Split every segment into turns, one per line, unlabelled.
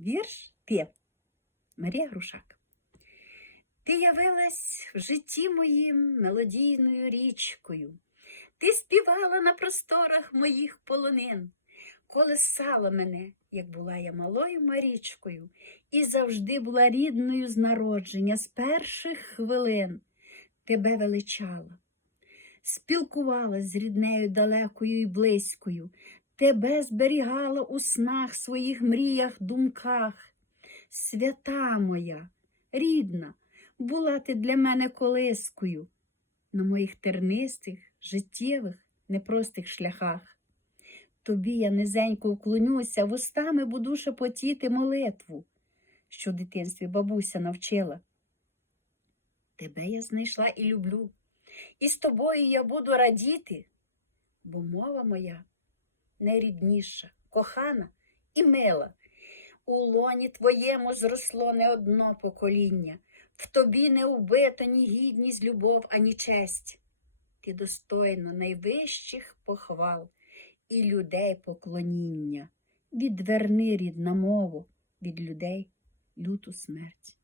Вірш ти. Марія Грушак. Ти явилась в житті моїм мелодійною річкою. Ти співала на просторах моїх полонин, колесала мене, як була я малою Марічкою, і завжди була рідною з народження, з перших хвилин тебе величала. Спілкувалась з ріднею далекою і близькою, тебе зберігала у снах, своїх мріях, думках. Свята моя, рідна, була ти для мене колискою на моїх тернистих, життєвих, непростих шляхах. Тобі я низенько вклонюся, вустами буду шепотіти молитву, що в дитинстві бабуся навчила. Тебе я знайшла і люблю, і з тобою я буду радіти, бо мова моя найрідніша, кохана і мила. У лоні твоєму зросло не одно покоління, в тобі не вбито ні гідність, любов, ані честь. Ти достойна найвищих похвал і людей поклоніння. Відверни рідна мову від людей люту смерть.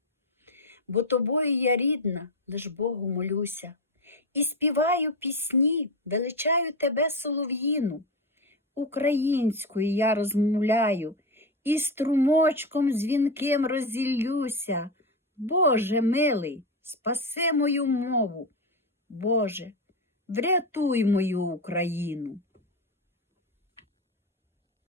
Бо тобою я рідна, лиш Богу молюся, і співаю пісні, величаю тебе солов'їну. Українською я розмовляю, і струмочком дзвінким розіллюся. Боже милий, спаси мою мову. Боже, врятуй мою Україну.